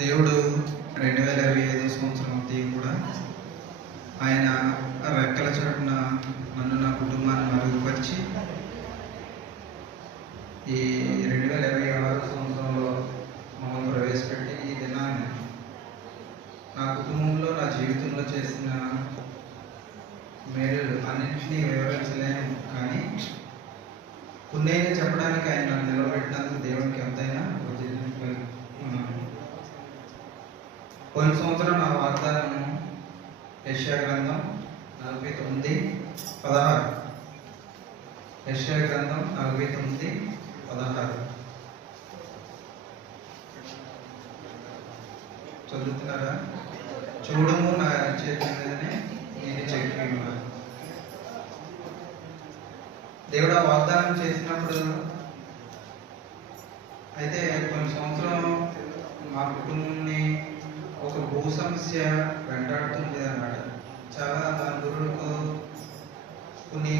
దేవుడు 2025 సంవత్సరం అంతా కూడా ఆయన రెక్కల చాటున నన్ను నా కుటుంబాన్ని మరుగుపరిచి ఈ 2026 సంవత్సరంలో మమ్మల్ని ప్రవేశపెట్టి ఈ దినాన్ని నా కుటుంబంలో నా జీవితంలో చేసిన మేలు అన్నింటినీ వివరించలేము, కానీ పుణ్యంగా చెప్పడానికి ఆయన నన్ను నిలబెట్టినందుకు దేవునికి ఎంతైనా పోయిన సంవత్సరం నా వాగ్దానం యెషయా గ్రంథం 49:16. యెషయా గ్రంథం 49:16 చదువుతున్నారా? చూడము నా చేతి మీదనే నేను చెప్పి దేవుడు ఆ వాగ్దానం చేసినప్పుడు అయితే కొన్ని సంవత్సరం మా కుటుంబాన్ని ఒక భూ సమస్య వెంటాడుతుంది అన్నాడు. చాలా దాని గురుకు కొన్ని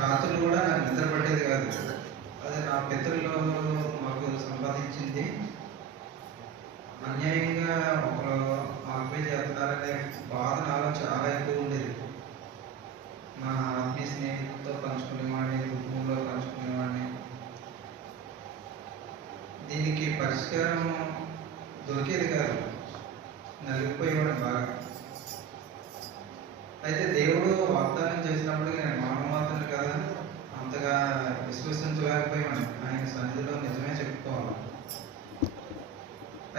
రాత్రులు కూడా నాకు నిద్ర పట్టేది కాదు. అదే నా పితరులు మాకు సంపాదించింది అన్యాయంగా ఒకరు ఆత్మీయ చేస్తున్నారనే బాధ నాలో చాలా ఎక్కువ ఉండేది. నా ఆత్మీయ స్నేహితులతో పంచుకునేవాడిని, కుటుంబంలో పంచుకునేవాడిని. దీనికి పరిష్కారం దొరికేది కాదు, నలిగిపోయేవాడు బాగా. అయితే దేవుడు వాగ్దానం చేసినప్పుడు నేను మానవాతను కదా అంతగా విశ్వసించలేకపోయాను. ఆయన సన్నిధిలో నిజమే చెప్పుకోవాలి.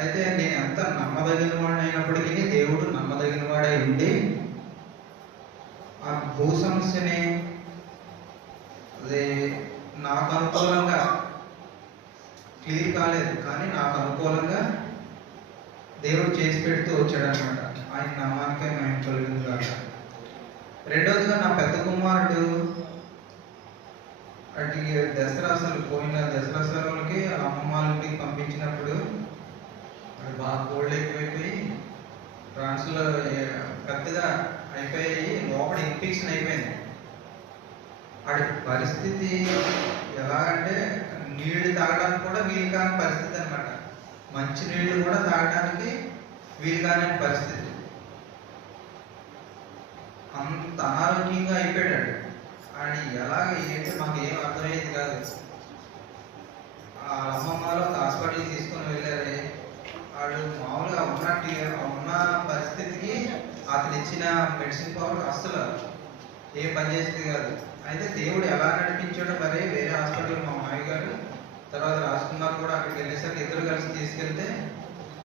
అయితే నేను ఎంత నమ్మదగిన వాడిని అయినప్పటికీ దేవుడు నమ్మదగిన వాడే ఉండి ఆ భూ సమస్యని అదే నాకు అనుకూలంగా క్లియర్ కాలేదు, కానీ నాకు అనుకూలంగా దేవుడు చేసి పెడుతూ వచ్చాడనమాట. ఆయన నామానికే మేము కలిగింది కాక. రెండోదిగా నా పెద్ద కుమారుడు అటుకి దసరా పోయిన దసరా సెలవులకి అమ్మమ్మ ఇంటికి పంపించినప్పుడు అది బాగా కోల్డ్ ఎక్కువైపోయి ట్రాన్స్లో పెద్దగా అయిపోయి లోపల ఇన్ఫెక్షన్ అయిపోయింది. వాడి పరిస్థితి ఎలాగంటే నీళ్లు తాగడానికి కూడా వీలు కాని పరిస్థితి అనమాట. మంచి నీళ్లు కూడా తాగడానికి వీలు కాని పరిస్థితి. అంత అనారోగ్యంగా అయిపోయాడు. ఆడి ఎలాగ ఏంటి మాకు ఏం అర్థమయ్యేది కాదు. ఆ అమ్మమ్మలో హాస్పిటల్కి తీసుకొని వెళ్ళారు. వాడు మామూలుగా ఉన్న పరిస్థితికి అతను ఇచ్చిన మెడిసిన్ పవర్ అస్సలు ఏం పనిచేసేది కాదు. అయితే దేవుడు ఎలా నడిపించాడో మరి వేరే హాస్పిటల్ మా మామయ్య గారు తర్వాత రాజకుమార్ కూడా అక్కడికి వెళ్ళేసరికి ఇద్దరు కలిసి తీసుకెళ్తే